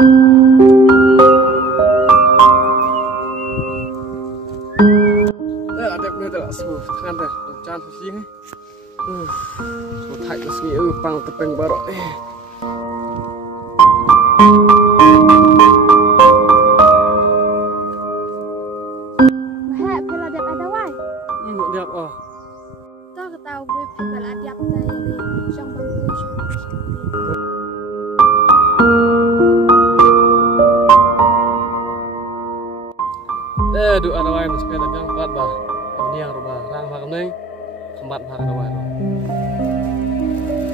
đẹp này là số than này chan phải riêng ấy số thạch là nghĩ bằng tập bình bao rồi Mahal pela đẹp ada wai. đẹp Tao cái tao với pela đẹp này trong bangku trong. Duk ada wai mas kena jang kuat bah ini yang rumah rang makan nih kembat makan ada wai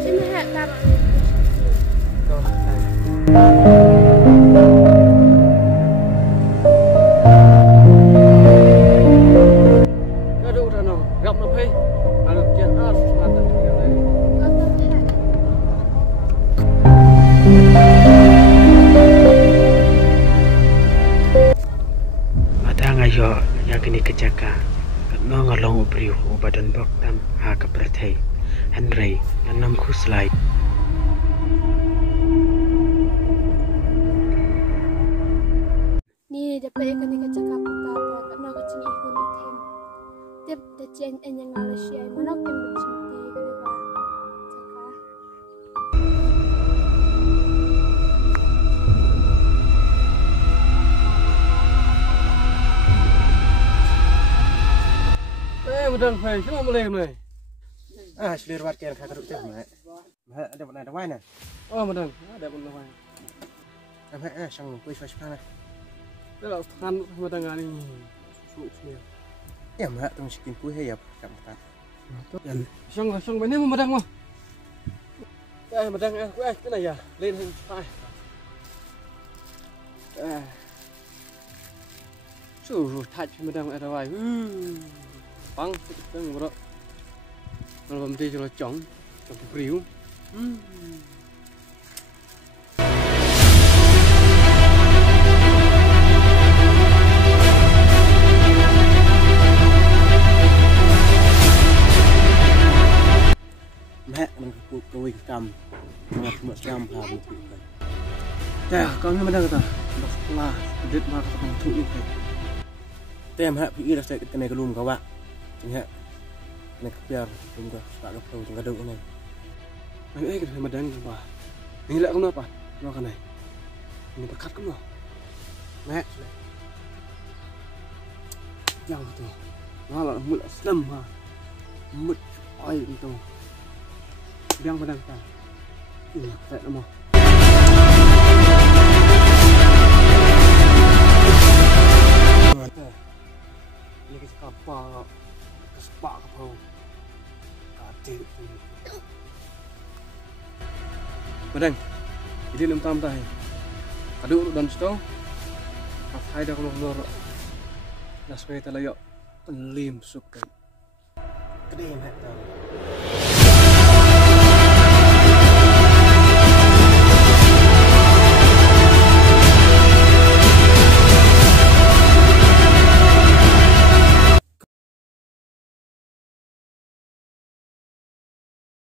Ini mahal karena aduh udah nong gap nong hei aduh kian mata tinggal đây Ayo yang kini kejaka no ngalong ubriu badan boktam ha kaprathai Henry nam khuslai ni dapat ikan ikan cakap kita karena kecing ikut ni tem tip dah jen yang ngalah siai mana yang bercinti kenapa cakap Madang phải chứ mà lên này Selir wat kian kakak rute mak. Mak ada mana ada wai na. madang ada pun wai Mak sang kuis pas pana. đây là than madang ani sụt sih Ya mak tong sikin kuih ya kam tat. xong bên này madang mà đây madang cái này à lên hình phải Su thạch madang ada wai băng cái một đó nó làm gì cho nó chóng trong cái riu Mak mình kuih kam. Ngat mak kam ha. Dah, kami madang ta lah edit mak ketemu tu ini Tem hak pikir saya kena kelum kau wak. Tengah nak biar tunggu tak lepas tunggu duduk ni. Ay cái madang ba ini lại không apa lo cái này ini dekat kan lo Mak yang itu nó là mượn slâm ha mượn oi itu biang madang ta ini tak nama ini cái apa sepak kapau kati madang jadi lem tam tahi aduk dan sto pas hai dah keluar das pe talayo pelim suka kedai mak tahu.